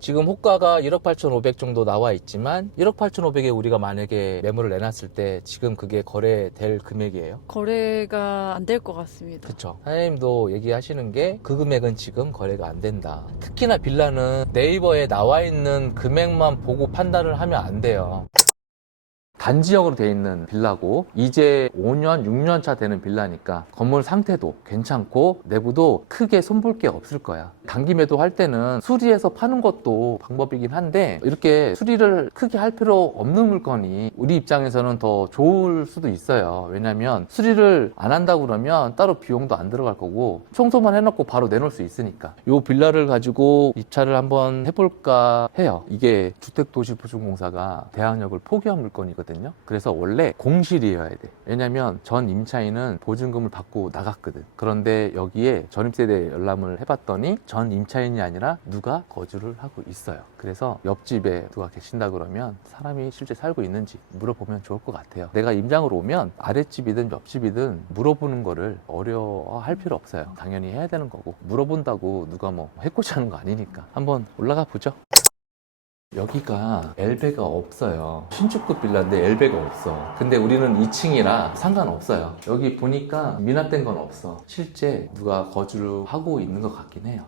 지금 호가가 1억 8,500 정도 나와 있지만 1억 8,500에 우리가 만약에 매물을 내놨을 때 지금 그게 거래될 금액이에요? 거래가 안 될 것 같습니다. 그쵸. 사장님도 얘기하시는 게 그 금액은 지금 거래가 안 된다. 특히나 빌라는 네이버에 나와 있는 금액만 보고 판단을 하면 안 돼요. 단지역으로 돼 있는 빌라고 이제 5년, 6년 차 되는 빌라니까 건물 상태도 괜찮고 내부도 크게 손볼 게 없을 거야. 단기 매도할 때는 수리해서 파는 것도 방법이긴 한데 이렇게 수리를 크게 할 필요 없는 물건이 우리 입장에서는 더 좋을 수도 있어요. 왜냐면 수리를 안 한다고 그러면 따로 비용도 안 들어갈 거고 청소만 해놓고 바로 내놓을 수 있으니까 이 빌라를 가지고 입찰을 한번 해볼까 해요. 이게 주택도시보증공사가 대항력을 포기한 물건이거든요. 그래서 원래 공실이어야 돼. 왜냐면 전 임차인은 보증금을 받고 나갔거든. 그런데 여기에 전입세대 열람을 해봤더니 전 임차인이 아니라 누가 거주를 하고 있어요. 그래서 옆집에 누가 계신다 그러면 사람이 실제 살고 있는지 물어보면 좋을 것 같아요. 내가 임장으로 오면 아랫집이든 옆집이든 물어보는 거를 어려워할 필요 없어요. 당연히 해야 되는 거고 물어본다고 누가 뭐 해코지하는 거 아니니까 한번 올라가 보죠. 여기가 엘베가 없어요. 신축급 빌라인데 엘베가 없어. 근데 우리는 2층이라 상관없어요. 여기 보니까 미납된 건 없어. 실제 누가 거주를 하고 있는 것 같긴 해요.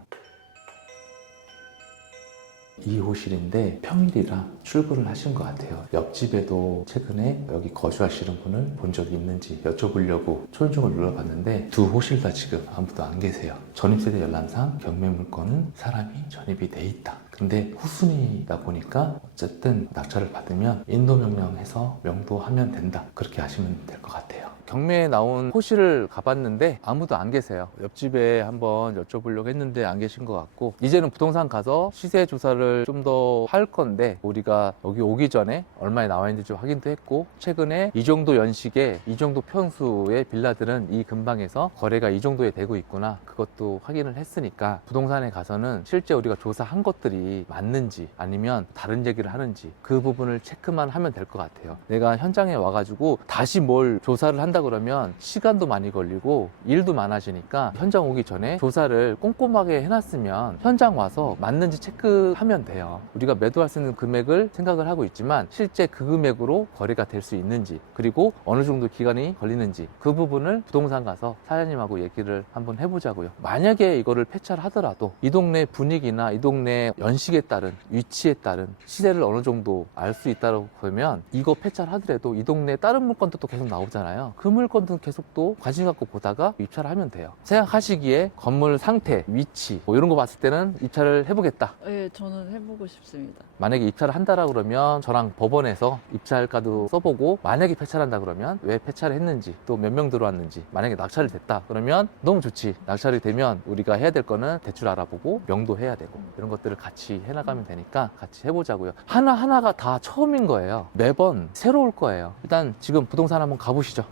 2호실인데 평일이라 출근을 하신 것 같아요. 옆집에도 최근에 여기 거주하시는 분을 본 적이 있는지 여쭤보려고 초인종을 눌러봤는데 두 호실 다 지금 아무도 안 계세요. 전입세대 열람상 경매 물건은 사람이 전입이 돼 있다. 근데 후순위다 보니까 어쨌든 낙찰을 받으면 인도명령해서 명도하면 된다. 그렇게 하시면 될 것 같아요. 경매에 나온 호실을 가봤는데 아무도 안 계세요. 옆집에 한번 여쭤보려고 했는데 안 계신 것 같고 이제는 부동산 가서 시세 조사를 좀 더 할 건데 우리가 여기 오기 전에 얼마에 나와 있는지 좀 확인도 했고 최근에 이 정도 연식에 이 정도 평수의 빌라들은 이 근방에서 거래가 이 정도에 되고 있구나 그것도 확인을 했으니까 부동산에 가서는 실제 우리가 조사한 것들이 맞는지 아니면 다른 얘기를 하는지 그 부분을 체크만 하면 될 것 같아요. 내가 현장에 와가지고 다시 뭘 조사를 한다 그러면 시간도 많이 걸리고 일도 많아지니까 현장 오기 전에 조사를 꼼꼼하게 해놨으면 현장 와서 맞는지 체크하면 돼요. 우리가 매도할 수 있는 금액을 생각을 하고 있지만 실제 그 금액으로 거래가 될 수 있는지 그리고 어느 정도 기간이 걸리는지 그 부분을 부동산 가서 사장님하고 얘기를 한번 해보자고요. 만약에 이거를 폐차를 하더라도 이 동네 분위기나 이 동네 연식에 따른 위치에 따른 시세를 어느 정도 알 수 있다고 보면 이거 폐차를 하더라도 이 동네 다른 물건도 또 계속 나오잖아요. 그 물건도 계속 또 관심 갖고 보다가 입찰을 하면 돼요. 생각하시기에 건물 상태, 위치 뭐 이런 거 봤을 때는 입찰을 해보겠다. 네, 저는 해보고 싶습니다. 만약에 입찰을 한다라 그러면 저랑 법원에서 입찰가도 써보고 만약에 폐차를 한다 그러면 왜 폐차를 했는지 또 몇 명 들어왔는지 만약에 낙찰이 됐다 그러면 너무 좋지. 낙찰이 되면 우리가 해야 될 거는 대출 알아보고 명도해야 되고 이런 것들을 같이 해나가면 되니까 같이 해보자고요. 하나하나가 다 처음인 거예요. 매번 새로울 거예요. 일단 지금 부동산 한번 가보시죠.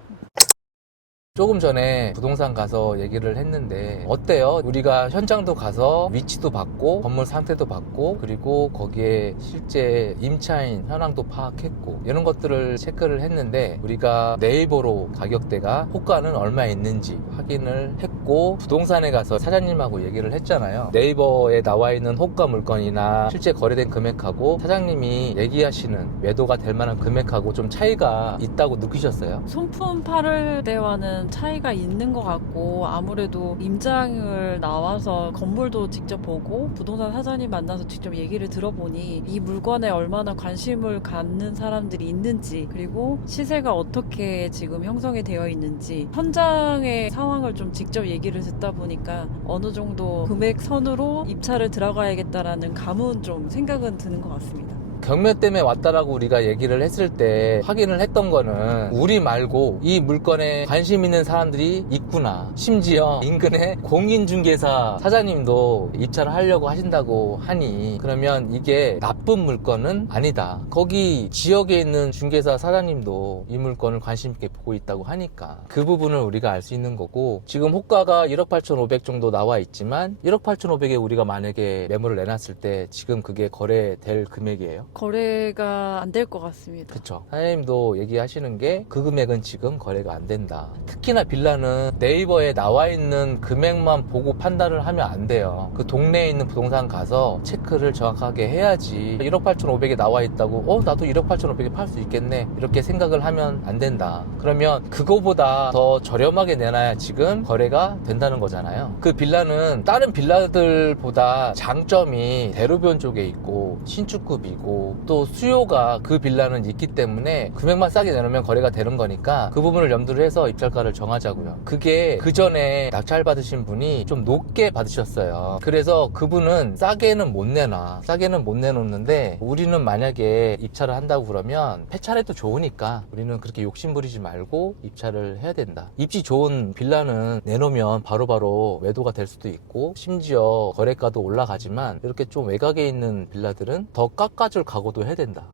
조금 전에 부동산 가서 얘기를 했는데 어때요? 우리가 현장도 가서 위치도 봤고 건물 상태도 봤고 그리고 거기에 실제 임차인 현황도 파악했고 이런 것들을 체크를 했는데 우리가 네이버로 가격대가 호가는 얼마에 있는지 확인을 했고 부동산에 가서 사장님하고 얘기를 했잖아요. 네이버에 나와 있는 호가 물건이나 실제 거래된 금액하고 사장님이 얘기하시는 매도가 될 만한 금액하고 좀 차이가 있다고 느끼셨어요? 손품 팔을 때와는 차이가 있는 것 같고 아무래도 임장을 나와서 건물도 직접 보고 부동산 사장님 만나서 직접 얘기를 들어보니 이 물건에 얼마나 관심을 갖는 사람들이 있는지 그리고 시세가 어떻게 지금 형성이 되어 있는지 현장의 상황을 좀 직접 얘기를 듣다 보니까 어느 정도 금액 선으로 입찰을 들어가야겠다라는 감은 좀 생각은 드는 것 같습니다. 경매 때문에 왔다라고 우리가 얘기를 했을 때 확인을 했던 거는 우리 말고 이 물건에 관심 있는 사람들이 있구나. 심지어 인근에 공인중개사 사장님도 입찰을 하려고 하신다고 하니 그러면 이게 나쁜 물건은 아니다. 거기 지역에 있는 중개사 사장님도 이 물건을 관심 있게 보고 있다고 하니까 그 부분을 우리가 알 수 있는 거고 지금 호가가 1억 8,500 정도 나와 있지만 1억 8,500에 우리가 만약에 매물을 내놨을 때 지금 그게 거래될 금액이에요? 거래가 안 될 것 같습니다. 그쵸. 사장님도 얘기하시는 게 그 금액은 지금 거래가 안 된다. 특히나 빌라는 네이버에 나와 있는 금액만 보고 판단을 하면 안 돼요. 그 동네에 있는 부동산 가서 체크를 정확하게 해야지. 1억 8,500에 나와 있다고 나도 1억 8,500에 팔 수 있겠네 이렇게 생각을 하면 안 된다. 그러면 그거보다 더 저렴하게 내놔야 지금 거래가 된다는 거잖아요. 그 빌라는 다른 빌라들보다 장점이 대로변 쪽에 있고 신축급이고 또 수요가 그 빌라는 있기 때문에 금액만 싸게 내놓으면 거래가 되는 거니까 그 부분을 염두를 해서 입찰가를 정하자고요. 그게 그 전에 낙찰 받으신 분이 좀 높게 받으셨어요. 그래서 그분은 싸게는 못 내놔. 싸게는 못 내놓는데 우리는 만약에 입찰을 한다고 그러면 폐차해도 좋으니까 우리는 그렇게 욕심부리지 말고 입찰을 해야 된다. 입지 좋은 빌라는 내놓으면 바로바로 매도가 될 수도 있고 심지어 거래가도 올라가지만 이렇게 좀 외곽에 있는 빌라들은 더 깎아줄 각오도 해야 된다.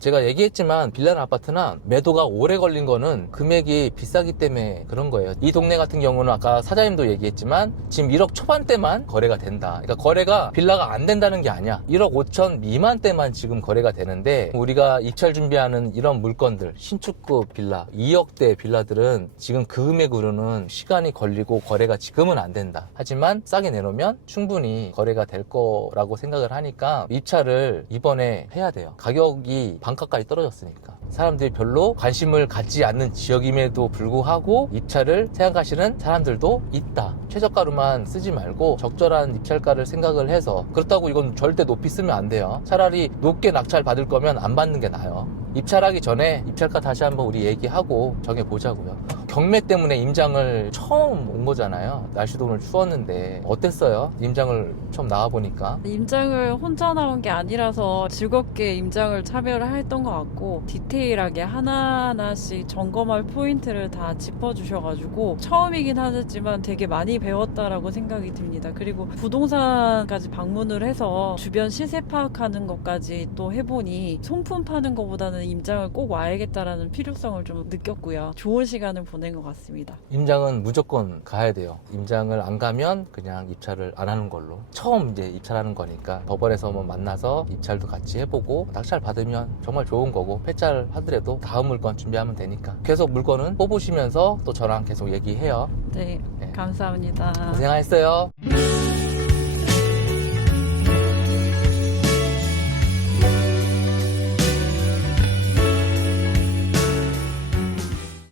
제가 얘기했지만 빌라나 아파트나 매도가 오래 걸린 거는 금액이 비싸기 때문에 그런 거예요. 이 동네 같은 경우는 아까 사장님도 얘기했지만 지금 1억 초반대만 거래가 된다. 그러니까 거래가 빌라가 안 된다는 게 아니야. 1억 5천 미만대만 지금 거래가 되는데 우리가 입찰 준비하는 이런 물건들 신축급 빌라 2억대 빌라들은 지금 그 금액으로는 시간이 걸리고 거래가 지금은 안 된다. 하지만 싸게 내놓으면 충분히 거래가 될 거라고 생각을 하니까 입찰을 이번에 해야 돼요. 가격이 반값까지 떨어졌으니까 사람들이 별로 관심을 갖지 않는 지역임에도 불구하고 입찰을 생각하시는 사람들도 있다. 최저가로만 쓰지 말고 적절한 입찰가를 생각을 해서 그렇다고 이건 절대 높이 쓰면 안 돼요. 차라리 높게 낙찰 받을 거면 안 받는 게 나아요. 입찰하기 전에 입찰가 다시 한번 우리 얘기하고 정해보자고요. 경매 때문에 임장을 처음 온 거잖아요. 날씨도 오늘 추웠는데 어땠어요? 임장을 처음 나와보니까. 임장을 혼자 나온 게 아니라서 즐겁게 임장을 참여를 했던 것 같고 디테일하게 하나하나씩 점검할 포인트를 다 짚어주셔가지고 처음이긴 하지만 되게 많이 배웠다라고 생각이 듭니다. 그리고 부동산까지 방문을 해서 주변 시세 파악하는 것까지 또 해보니 손품 파는 것보다는 임장을 꼭 와야겠다라는 필요성을 좀 느꼈고요. 좋은 시간을 보낸 것 같습니다. 임장은 무조건 가야 돼요. 임장을 안 가면 그냥 입찰을 안 하는 걸로. 처음 이제 입찰하는 거니까 법원에서 한번 만나서 입찰도 같이 해보고 낙찰 받으면 정말 좋은 거고 폐찰 하더라도 다음 물건 준비하면 되니까 계속 물건은 뽑으시면서 또 저랑 계속 얘기해요. 네, 감사합니다. 고생하셨어요.